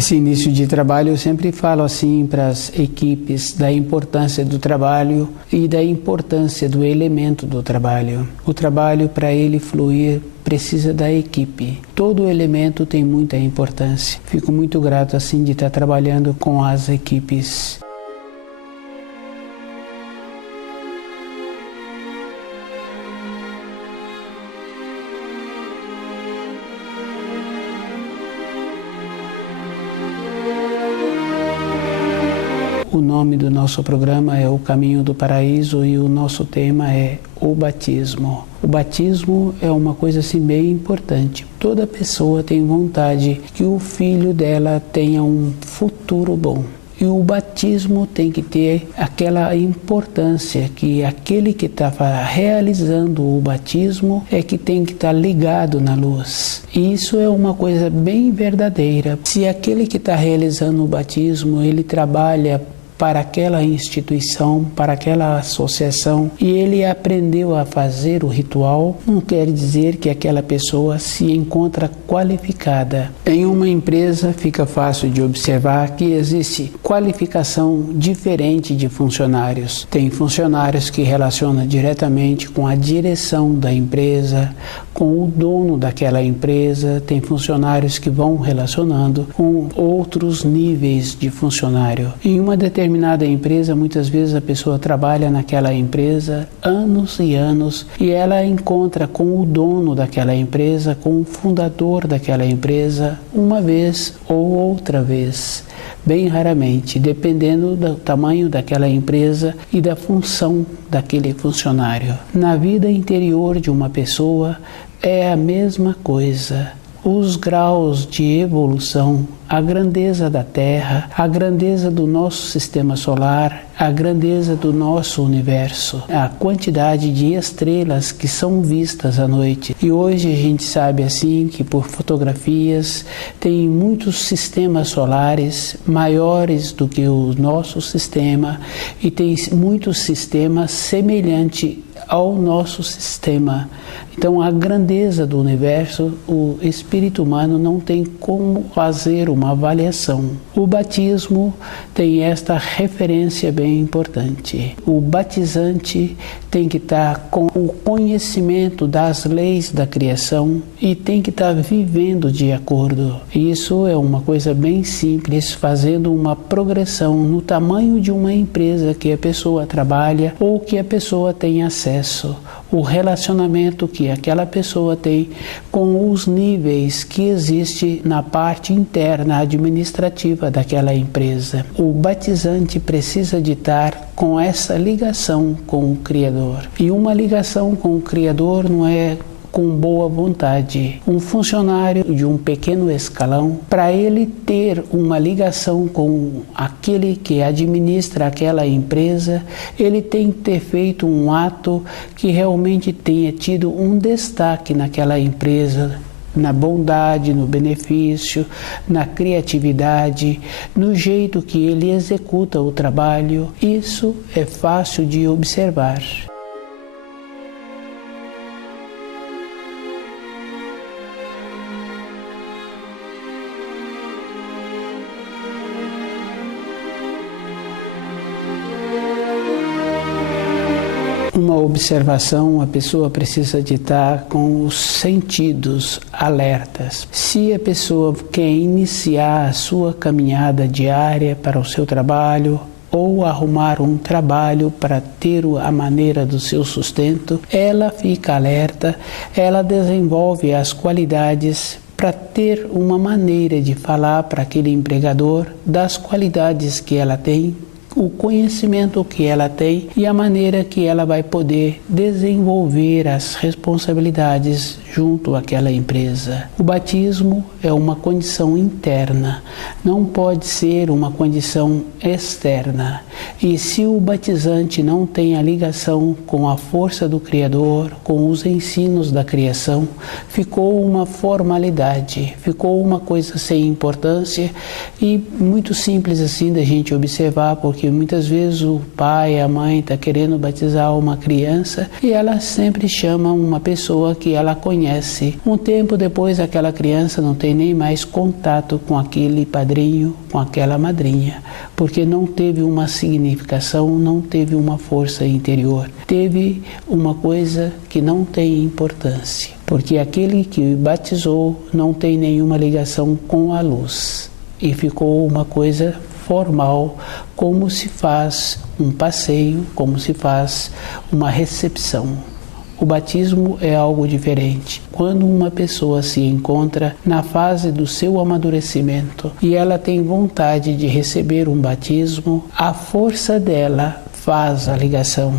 Esse início de trabalho eu sempre falo assim para as equipes da importância do trabalho e da importância do elemento do trabalho. O trabalho, para ele fluir, precisa da equipe. Todo elemento tem muita importância. Fico muito grato assim de estar trabalhando com as equipes. O nome do nosso programa é O Caminho do Paraíso e o nosso tema é o batismo. O batismo é uma coisa assim bem importante. Toda pessoa tem vontade que o filho dela tenha um futuro bom. E o batismo tem que ter aquela importância que aquele que está realizando o batismo é que tem que estar ligado na luz. E isso é uma coisa bem verdadeira. Se aquele que está realizando o batismo, ele trabalha para aquela instituição, para aquela associação, e ele aprendeu a fazer o ritual, não quer dizer que aquela pessoa se encontra qualificada. Em uma empresa fica fácil de observar que existe qualificação diferente de funcionários. Tem funcionários que relacionam diretamente com a direção da empresa, com o dono daquela empresa, tem funcionários que vão relacionando com outros níveis de funcionário. Em uma determinada empresa, muitas vezes a pessoa trabalha naquela empresa anos e anos e ela encontra com o dono daquela empresa, com o fundador daquela empresa, uma vez ou outra vez. Bem raramente, dependendo do tamanho daquela empresa e da função daquele funcionário. Na vida interior de uma pessoa é a mesma coisa. Os graus de evolução, a grandeza da Terra, a grandeza do nosso sistema solar, a grandeza do nosso universo, a quantidade de estrelas que são vistas à noite. E hoje a gente sabe assim que por fotografias tem muitos sistemas solares maiores do que o nosso sistema e tem muitos sistemas semelhantes ao nosso sistema. Então, a grandeza do universo, o espírito humano não tem como fazer uma avaliação. O batismo tem esta referência bem importante. O batizante tem que estar com o conhecimento das leis da criação e tem que estar vivendo de acordo. Isso é uma coisa bem simples, fazendo uma progressão no tamanho de uma empresa que a pessoa trabalha ou que a pessoa tem acesso. O relacionamento que aquela pessoa tem com os níveis que existe na parte interna administrativa daquela empresa. O batizante precisa de estar com essa ligação com o Criador. E uma ligação com o Criador não é com boa vontade. Um funcionário de um pequeno escalão, para ele ter uma ligação com aquele que administra aquela empresa, ele tem que ter feito um ato que realmente tenha tido um destaque naquela empresa, na bondade, no benefício, na criatividade, no jeito que ele executa o trabalho. Isso é fácil de observar. Uma observação, a pessoa precisa de estar com os sentidos alertas. Se a pessoa quer iniciar a sua caminhada diária para o seu trabalho, ou arrumar um trabalho para ter a maneira do seu sustento, ela fica alerta, ela desenvolve as qualidades para ter uma maneira de falar para aquele empregador das qualidades que ela tem, o conhecimento que ela tem e a maneira que ela vai poder desenvolver as responsabilidades junto àquela empresa. O batismo é uma condição interna, não pode ser uma condição externa. E se o batizante não tem a ligação com a força do Criador, com os ensinos da criação, ficou uma formalidade, ficou uma coisa sem importância e muito simples assim da gente observar, porque muitas vezes o pai, a mãe está querendo batizar uma criança e ela sempre chama uma pessoa que ela conhece conhece. Um tempo depois, aquela criança não tem nem mais contato com aquele padrinho, com aquela madrinha, porque não teve uma significação, não teve uma força interior. Teve uma coisa que não tem importância, porque aquele que batizou não tem nenhuma ligação com a luz. E ficou uma coisa formal, como se faz um passeio, como se faz uma recepção. O batismo é algo diferente. Quando uma pessoa se encontra na fase do seu amadurecimento e ela tem vontade de receber um batismo, a força dela faz a ligação.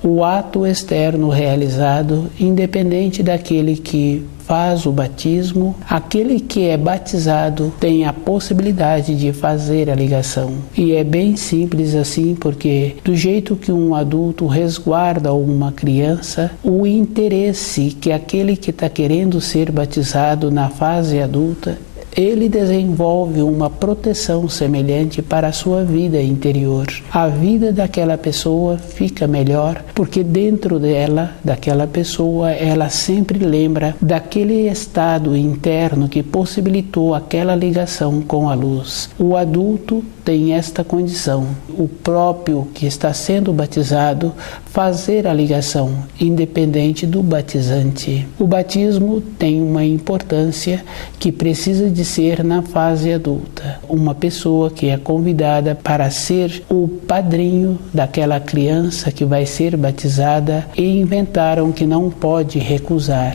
O ato externo realizado, independente daquele que faz o batismo, aquele que é batizado tem a possibilidade de fazer a ligação. E é bem simples assim, porque do jeito que um adulto resguarda uma criança, o interesse que aquele que está querendo ser batizado na fase adulta, ele desenvolve uma proteção semelhante para a sua vida interior. A vida daquela pessoa fica melhor porque dentro dela, daquela pessoa, ela sempre lembra daquele estado interno que possibilitou aquela ligação com a luz. O adulto tem esta condição, o próprio que está sendo batizado, fazer a ligação, independente do batizante. O batismo tem uma importância que precisa de ser na fase adulta. Uma pessoa que é convidada para ser o padrinho daquela criança que vai ser batizada e inventaram que não pode recusar.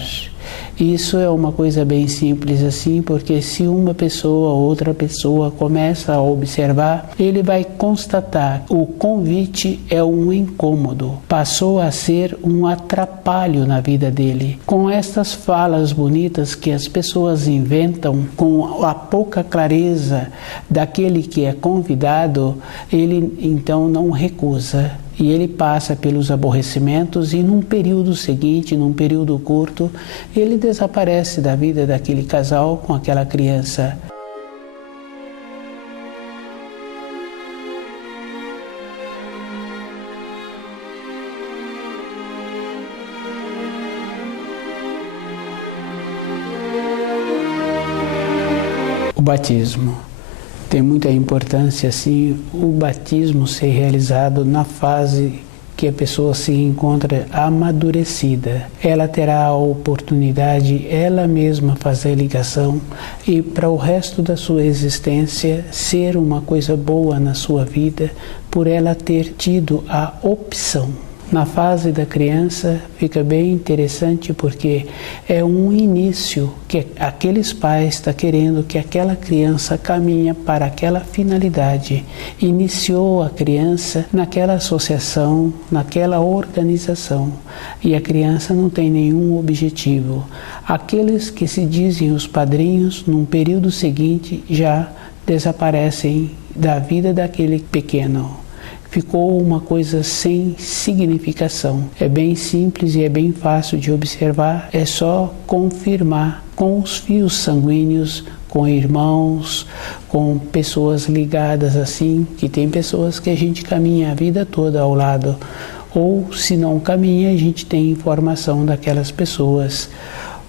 Isso é uma coisa bem simples assim, porque se uma pessoa ou outra pessoa começa a observar, ele vai constatar o convite é um incômodo, passou a ser um atrapalho na vida dele. Com estas falas bonitas que as pessoas inventam, com a pouca clareza daquele que é convidado, ele então não recusa. E ele passa pelos aborrecimentos e num período seguinte, num período curto, ele desaparece da vida daquele casal com aquela criança. O batismo. Tem muita importância, assim, o batismo ser realizado na fase que a pessoa se encontra amadurecida. Ela terá a oportunidade, ela mesma fazer ligação e para o resto da sua existência ser uma coisa boa na sua vida por ela ter tido a opção. Na fase da criança fica bem interessante porque é um início que aqueles pais estão querendo que aquela criança caminhe para aquela finalidade. Iniciou a criança naquela associação, naquela organização e a criança não tem nenhum objetivo. Aqueles que se dizem os padrinhos, num período seguinte já desaparecem da vida daquele pequeno. Ficou uma coisa sem significação. É bem simples e é bem fácil de observar. É só confirmar com os fios sanguíneos, com irmãos, com pessoas ligadas assim, que tem pessoas que a gente caminha a vida toda ao lado. Ou se não caminha, a gente tem informação daquelas pessoas.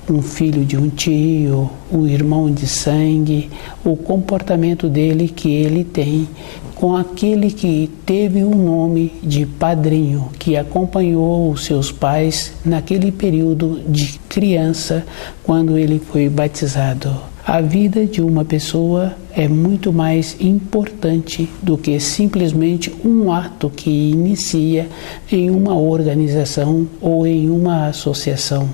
Um filho de um tio, um irmão de sangue, o comportamento dele que ele tem com aquele que teve o nome de padrinho, que acompanhou os seus pais naquele período de criança, quando ele foi batizado. A vida de uma pessoa é muito mais importante do que simplesmente um ato que inicia em uma organização ou em uma associação.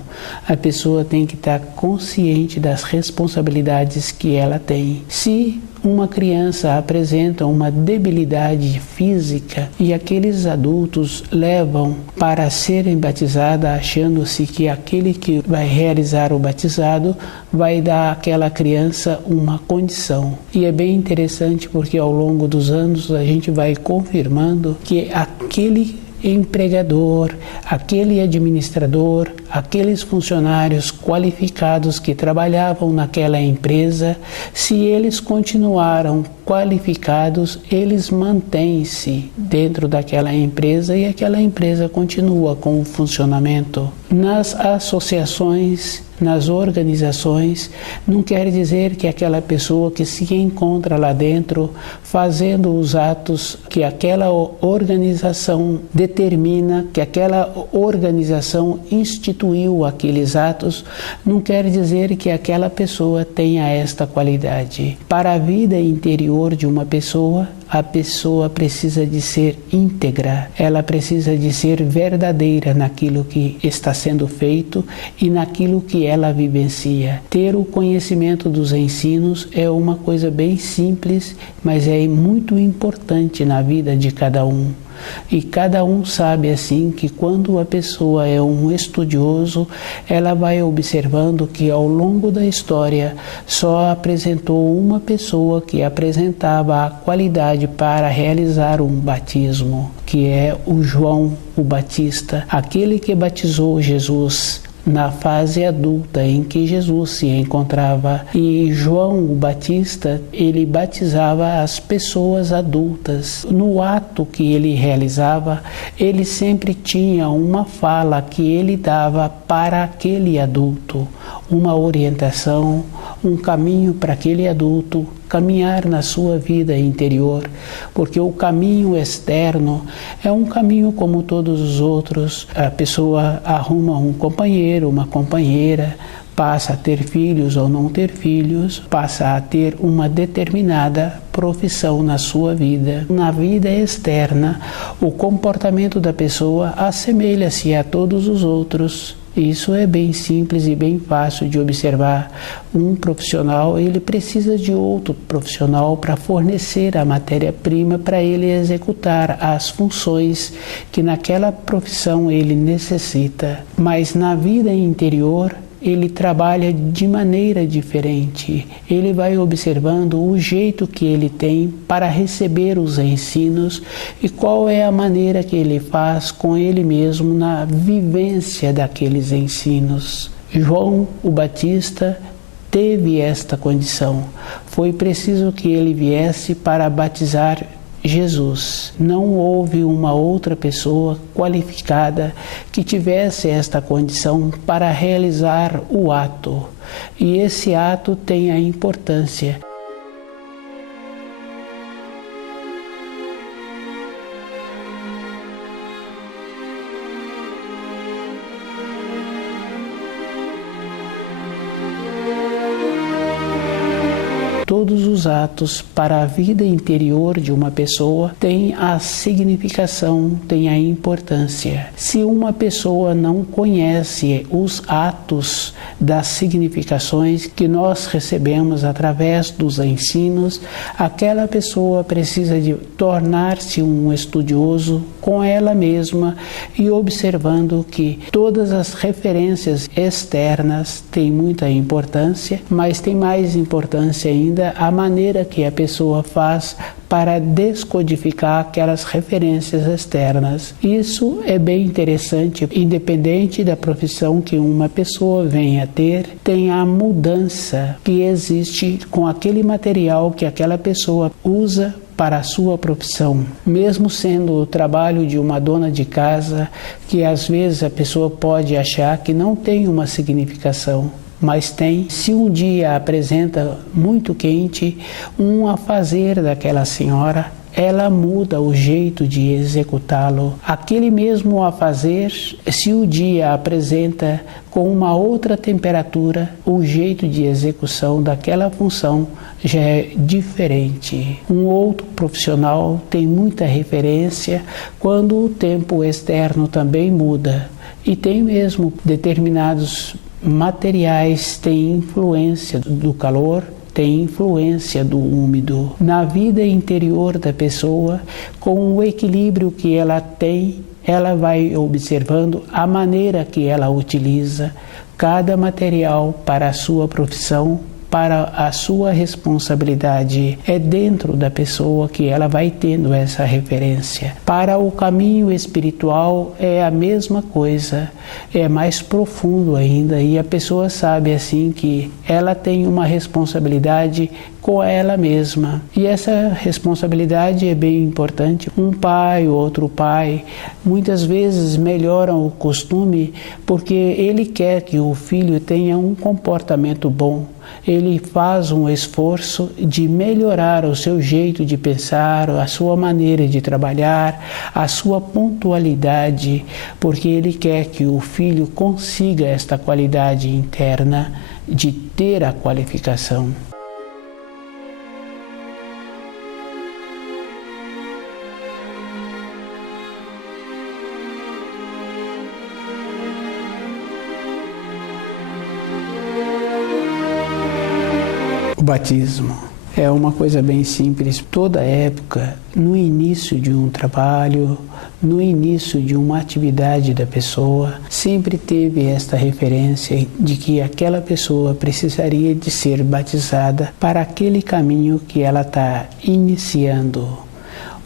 A pessoa tem que estar consciente das responsabilidades que ela tem. Se uma criança apresenta uma debilidade física e aqueles adultos levam para serem batizadas achando-se que aquele que vai realizar o batizado vai dar àquela criança uma condição. E é bem interessante porque ao longo dos anos a gente vai confirmando que aquele empregador, aquele administrador, aqueles funcionários qualificados que trabalhavam naquela empresa, se eles continuaram qualificados, eles mantêm-se dentro daquela empresa e aquela empresa continua com o funcionamento. Nas associações, nas organizações, não quer dizer que aquela pessoa que se encontra lá dentro fazendo os atos que aquela organização determina, que aquela organização instituiu aqueles atos, não quer dizer que aquela pessoa tenha esta qualidade. Para a vida interior de uma pessoa, a pessoa precisa de ser íntegra, ela precisa de ser verdadeira naquilo que está sendo feito e naquilo que ela vivencia. Ter o conhecimento dos ensinos é uma coisa bem simples, mas é muito importante na vida de cada um. E cada um sabe assim que quando a pessoa é um estudioso, ela vai observando que ao longo da história só apresentou uma pessoa que apresentava a qualidade para realizar um batismo, que é o João o Batista, aquele que batizou Jesus na fase adulta em que Jesus se encontrava. E João o Batista, ele batizava as pessoas adultas. No ato que ele realizava, ele sempre tinha uma fala que ele dava para aquele adulto, uma orientação, um caminho para aquele adulto caminhar na sua vida interior, porque o caminho externo é um caminho como todos os outros. A pessoa arruma um companheiro, uma companheira, passa a ter filhos ou não ter filhos, passa a ter uma determinada profissão na sua vida. Na vida externa, o comportamento da pessoa assemelha-se a todos os outros. Isso é bem simples e bem fácil de observar. Um profissional, ele precisa de outro profissional para fornecer a matéria-prima para ele executar as funções que naquela profissão ele necessita. Mas na vida interior, ele trabalha de maneira diferente. Ele vai observando o jeito que ele tem para receber os ensinos e qual é a maneira que ele faz com ele mesmo na vivência daqueles ensinos. João o Batista teve esta condição. Foi preciso que ele viesse para batizar Jesus. Não houve uma outra pessoa qualificada que tivesse esta condição para realizar o ato. E esse ato tem a importância. Todos os atos para a vida interior de uma pessoa têm a significação, têm a importância. Se uma pessoa não conhece os atos das significações que nós recebemos através dos ensinos, aquela pessoa precisa de tornar-se um estudioso com ela mesma e observando que todas as referências externas têm muita importância, mas tem mais importância ainda a maneira que a pessoa faz para descodificar aquelas referências externas. Isso é bem interessante, independente da profissão que uma pessoa venha a ter, tem a mudança que existe com aquele material que aquela pessoa usa para a sua profissão. Mesmo sendo o trabalho de uma dona de casa, que às vezes a pessoa pode achar que não tem uma significação, mas tem. Se um dia apresenta muito quente, um afazer daquela senhora, ela muda o jeito de executá-lo. Aquele mesmo afazer, se o dia apresenta com uma outra temperatura, o jeito de execução daquela função já é diferente. Um outro profissional tem muita referência quando o tempo externo também muda. E tem mesmo determinados materiais têm influência do calor, tem influência do úmido. Na vida interior da pessoa, com o equilíbrio que ela tem, ela vai observando a maneira que ela utiliza cada material para a sua profissão para a sua responsabilidade. É dentro da pessoa que ela vai tendo essa referência. Para o caminho espiritual é a mesma coisa, é mais profundo ainda, e a pessoa sabe assim que ela tem uma responsabilidade com ela mesma. E essa responsabilidade é bem importante. Um pai, outro pai, muitas vezes melhoram o costume porque ele quer que o filho tenha um comportamento bom. Ele faz um esforço de melhorar o seu jeito de pensar, a sua maneira de trabalhar, a sua pontualidade, porque ele quer que o filho consiga esta qualidade interna de ter a qualificação. O batismo é uma coisa bem simples. Toda época, no início de um trabalho, no início de uma atividade da pessoa, sempre teve esta referência de que aquela pessoa precisaria de ser batizada para aquele caminho que ela está iniciando.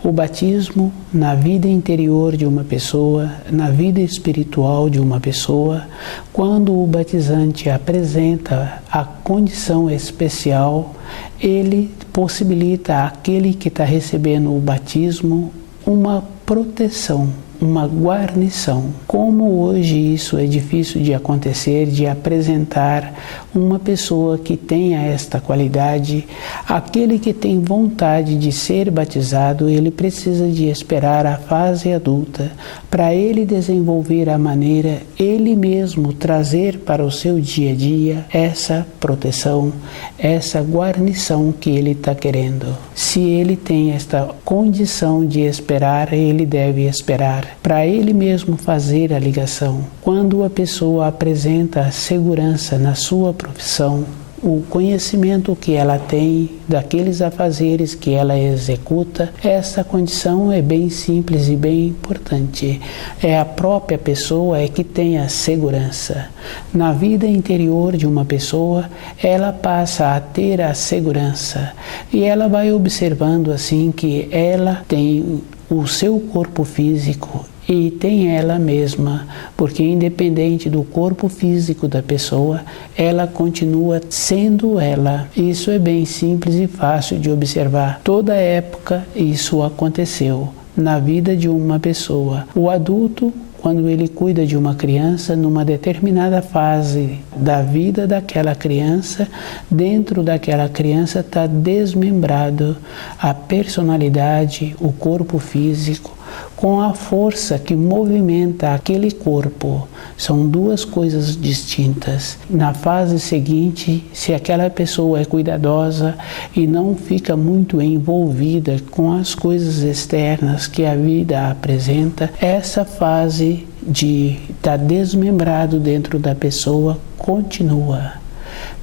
O batismo na vida interior de uma pessoa, na vida espiritual de uma pessoa, quando o batizante apresenta a condição especial, ele possibilita àquele que está recebendo o batismo uma proteção, uma guarnição. Como hoje isso é difícil de acontecer, de apresentar uma pessoa que tenha esta qualidade, aquele que tem vontade de ser batizado, ele precisa de esperar a fase adulta para ele desenvolver a maneira, ele mesmo trazer para o seu dia a dia essa proteção, essa guarnição que ele está querendo. Se ele tem esta condição de esperar, ele deve esperar para ele mesmo fazer a ligação. Quando a pessoa apresenta a segurança na sua profissão, o conhecimento que ela tem daqueles afazeres que ela executa, essa condição é bem simples e bem importante. É a própria pessoa que tem a segurança. Na vida interior de uma pessoa, ela passa a ter a segurança e ela vai observando assim que ela tem o seu corpo físico e tem ela mesma, porque independente do corpo físico da pessoa, ela continua sendo ela. Isso é bem simples e fácil de observar. Toda época isso aconteceu na vida de uma pessoa. O adulto, quando ele cuida de uma criança, numa determinada fase da vida daquela criança, dentro daquela criança está desmembrado a personalidade, o corpo físico, com a força que movimenta aquele corpo. São duas coisas distintas. Na fase seguinte, se aquela pessoa é cuidadosa e não fica muito envolvida com as coisas externas que a vida apresenta, essa fase de estar desmembrado dentro da pessoa continua.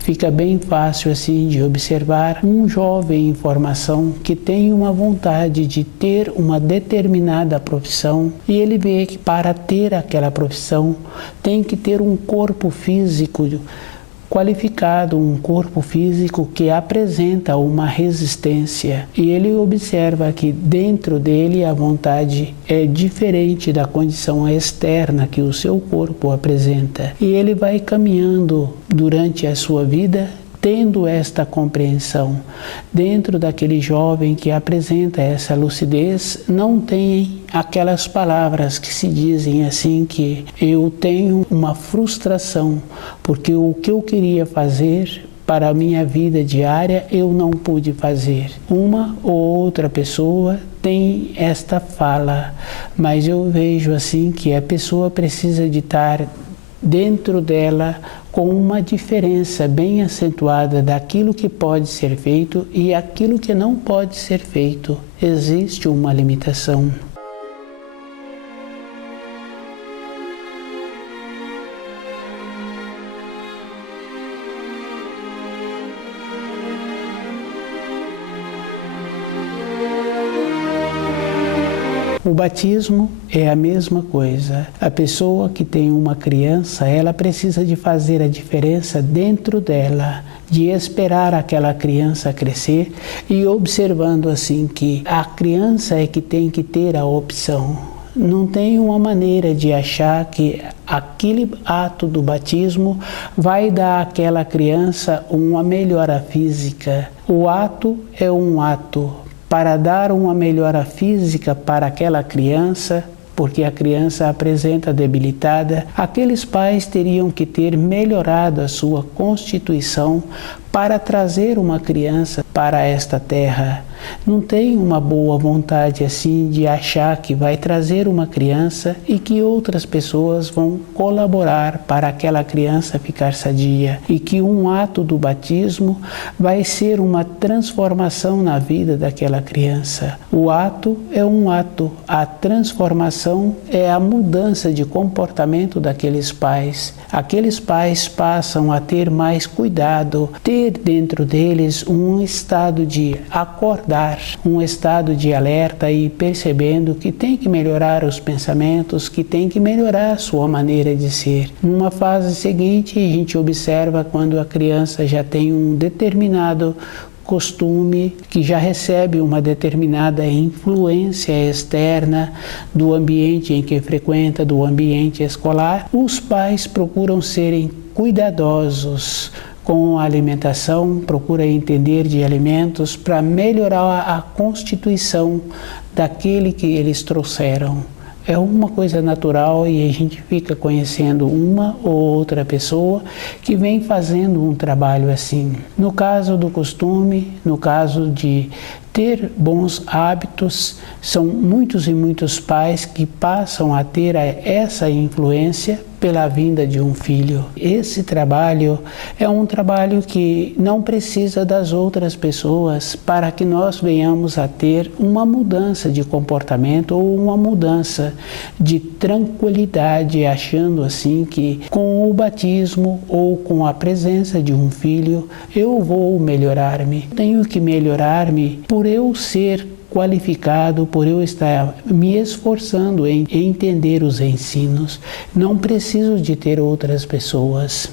Fica bem fácil assim de observar um jovem em formação que tem uma vontade de ter uma determinada profissão e ele vê que para ter aquela profissão tem que ter um corpo físico qualificado, um corpo físico que apresenta uma resistência. E ele observa que dentro dele a vontade é diferente da condição externa que o seu corpo apresenta. E ele vai caminhando durante a sua vida tendo esta compreensão. Dentro daquele jovem que apresenta essa lucidez, não tem aquelas palavras que se dizem assim que eu tenho uma frustração, porque o que eu queria fazer para a minha vida diária eu não pude fazer. Uma ou outra pessoa tem esta fala, mas eu vejo assim que a pessoa precisa de estar dentro dela com uma diferença bem acentuada daquilo que pode ser feito e aquilo que não pode ser feito. Existe uma limitação. O batismo é a mesma coisa. A pessoa que tem uma criança, ela precisa de fazer a diferença dentro dela, de esperar aquela criança crescer e observando assim que a criança é que tem que ter a opção. Não tem uma maneira de achar que aquele ato do batismo vai dar àquela criança uma melhora física. O ato é um ato para dar uma melhora física para aquela criança, porque a criança apresenta debilitada. Aqueles pais teriam que ter melhorado a sua constituição para trazer uma criança para esta terra. Não tem uma boa vontade assim de achar que vai trazer uma criança e que outras pessoas vão colaborar para aquela criança ficar sadia e que um ato do batismo vai ser uma transformação na vida daquela criança. O ato é um ato, a transformação é a mudança de comportamento daqueles pais. Aqueles pais passam a ter mais cuidado, ter dentro deles um estado de acordar, um estado de alerta e percebendo que tem que melhorar os pensamentos, que tem que melhorar a sua maneira de ser. Numa fase seguinte, a gente observa quando a criança já tem um determinado costume, que já recebe uma determinada influência externa do ambiente em que frequenta, do ambiente escolar, os pais procuram serem cuidadosos com a alimentação, procura entender de alimentos para melhorar a constituição daquele que eles trouxeram. É uma coisa natural e a gente fica conhecendo uma ou outra pessoa que vem fazendo um trabalho assim. No caso do costume, no caso de ter bons hábitos, são muitos e muitos pais que passam a ter essa influência pela vinda de um filho. Esse trabalho é um trabalho que não precisa das outras pessoas para que nós venhamos a ter uma mudança de comportamento ou uma mudança de tranquilidade, achando assim que com o batismo ou com a presença de um filho eu vou melhorar-me. Tenho que melhorar-me por eu ser qualificado, por eu estar me esforçando em entender os ensinos. Não preciso de ter outras pessoas.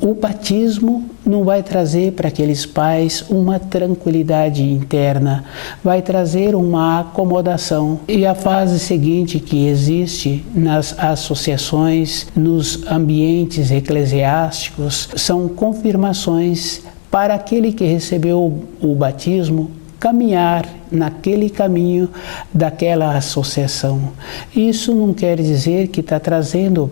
O batismo não vai trazer para aqueles pais uma tranquilidade interna, vai trazer uma acomodação. E a fase seguinte que existe nas associações, nos ambientes eclesiásticos, são confirmações para aquele que recebeu o batismo caminhar naquele caminho daquela associação. Isso não quer dizer que está trazendo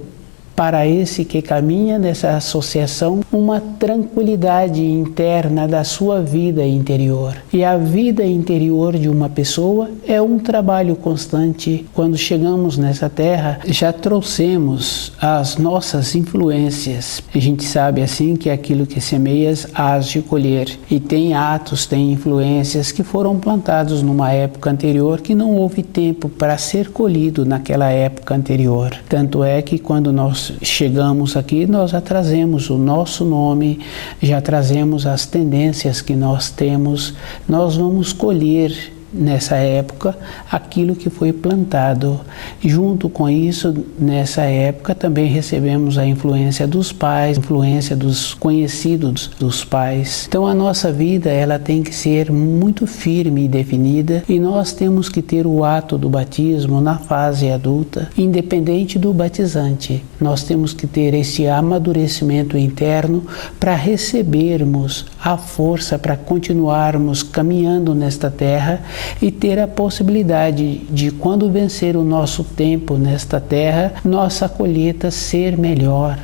para esse que caminha nessa associação uma tranquilidade interna da sua vida interior. E a vida interior de uma pessoa é um trabalho constante. Quando chegamos nessa terra, já trouxemos as nossas influências. A gente sabe assim que aquilo que semeias hás de colher. E tem atos, tem influências que foram plantados numa época anterior que não houve tempo para ser colhido naquela época anterior. Tanto é que quando nós chegamos aqui, nós já trazemos o nosso nome, já trazemos as tendências que nós temos, nós vamos colher nessa época aquilo que foi plantado. Junto com isso, nessa época também recebemos a influência dos pais, a influência dos conhecidos dos pais. Então a nossa vida ela tem que ser muito firme e definida e nós temos que ter o ato do batismo na fase adulta, independente do batizante. Nós temos que ter esse amadurecimento interno para recebermos a força para continuarmos caminhando nesta terra e ter a possibilidade de, quando vencer o nosso tempo nesta terra, nossa colheita ser melhor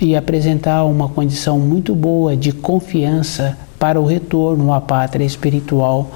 e apresentar uma condição muito boa de confiança para o retorno à pátria espiritual.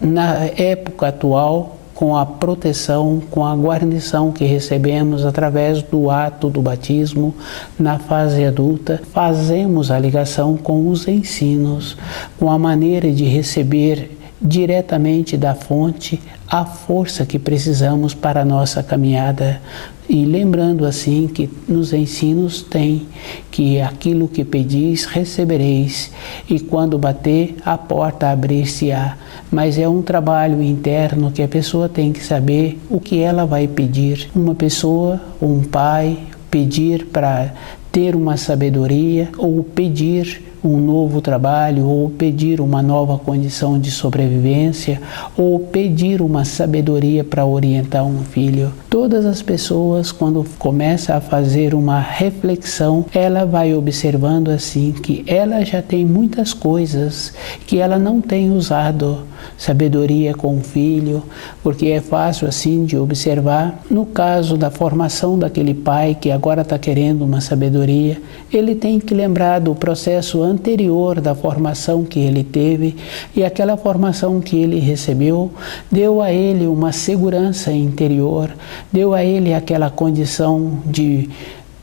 Na época atual, com a proteção, com a guarnição que recebemos através do ato do batismo na fase adulta, fazemos a ligação com os ensinos, com a maneira de receber diretamente da fonte a força que precisamos para a nossa caminhada. E lembrando assim que nos ensinos tem que aquilo que pedis recebereis, e quando bater a porta abrir-se-á. Mas é um trabalho interno que a pessoa tem que saber o que ela vai pedir. Uma pessoa, um pai, pedir para ter uma sabedoria, ou pedir um novo trabalho, ou pedir uma nova condição de sobrevivência, ou pedir uma sabedoria para orientar um filho. Todas as pessoas, quando começa a fazer uma reflexão, ela vai observando assim que ela já tem muitas coisas que ela não tem usado. Sabedoria com o filho, porque é fácil assim de observar. No caso da formação daquele pai que agora está querendo uma sabedoria, ele tem que lembrar do processo anterior da formação que ele teve, e aquela formação que ele recebeu deu a ele uma segurança interior, deu a ele aquela condição de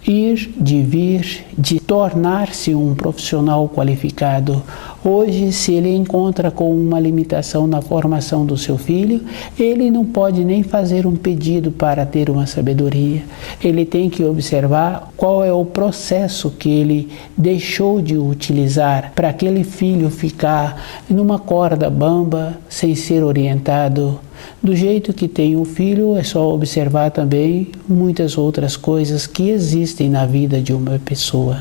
ir, de vir, de tornar-se um profissional qualificado. Hoje, se ele encontra com uma limitação na formação do seu filho, ele não pode nem fazer um pedido para ter uma sabedoria. Ele tem que observar qual é o processo que ele deixou de utilizar para aquele filho ficar numa corda bamba, sem ser orientado. Do jeito que tem o filho, é só observar também muitas outras coisas que existem na vida de uma pessoa.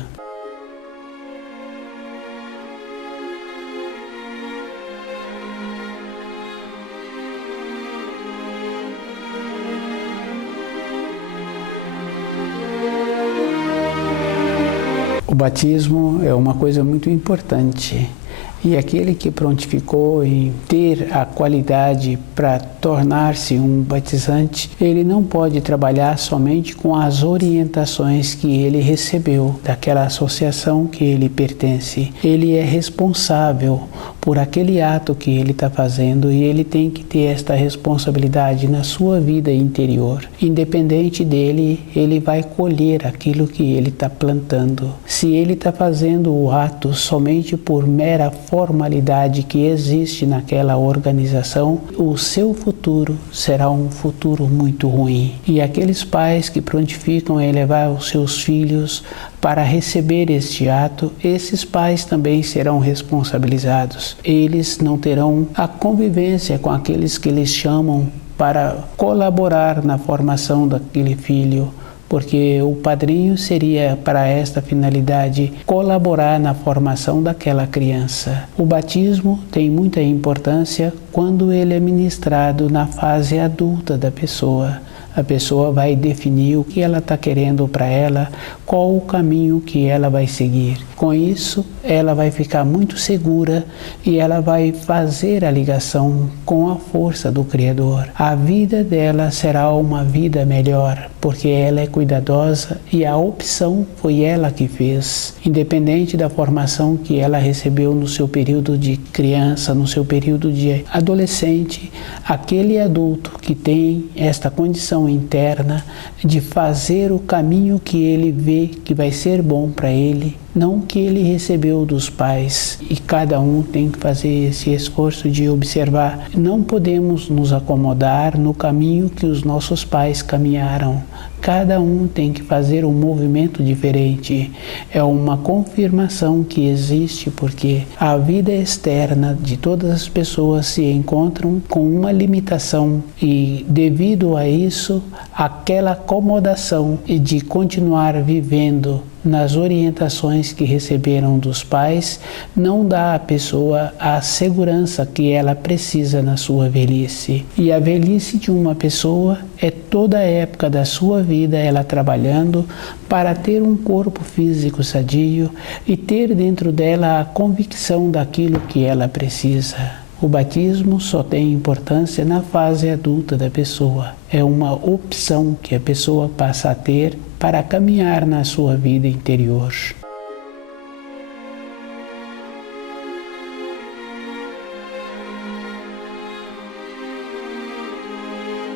O batismo é uma coisa muito importante. E aquele que prontificou em ter a qualidade para tornar-se um batizante, ele não pode trabalhar somente com as orientações que ele recebeu daquela associação que ele pertence. Ele é responsável por aquele ato que ele está fazendo, e ele tem que ter esta responsabilidade na sua vida interior. Independente dele, ele vai colher aquilo que ele está plantando. Se ele está fazendo o ato somente por mera formalidade que existe naquela organização, o seu futuro será um futuro muito ruim. E aqueles pais que prontificam em levar os seus filhos para receber este ato, esses pais também serão responsabilizados. Eles não terão a convivência com aqueles que eles chamam para colaborar na formação daquele filho, porque o padrinho seria, para esta finalidade, colaborar na formação daquela criança. O batismo tem muita importância quando ele é ministrado na fase adulta da pessoa. A pessoa vai definir o que ela está querendo para ela, qual o caminho que ela vai seguir. Com isso, ela vai ficar muito segura e ela vai fazer a ligação com a força do Criador. A vida dela será uma vida melhor, porque ela é cuidadosa e a opção foi ela que fez. Independente da formação que ela recebeu no seu período de criança, no seu período de adolescente, aquele adulto que tem esta condição interna de fazer o caminho que ele vê que vai ser bom para ele, não que ele recebeu dos pais. E cada um tem que fazer esse esforço de observar. Não podemos nos acomodar no caminho que os nossos pais caminharam. Cada um tem que fazer um movimento diferente. É uma confirmação que existe, porque a vida externa de todas as pessoas se encontram com uma limitação, e devido a isso, aquela acomodação de continuar vivendo nas orientações que receberam dos pais não dá à pessoa a segurança que ela precisa na sua velhice. E a velhice de uma pessoa é toda a época da sua vida ela trabalhando para ter um corpo físico sadio e ter dentro dela a convicção daquilo que ela precisa. O batismo só tem importância na fase adulta da pessoa. É uma opção que a pessoa passa a ter para caminhar na sua vida interior.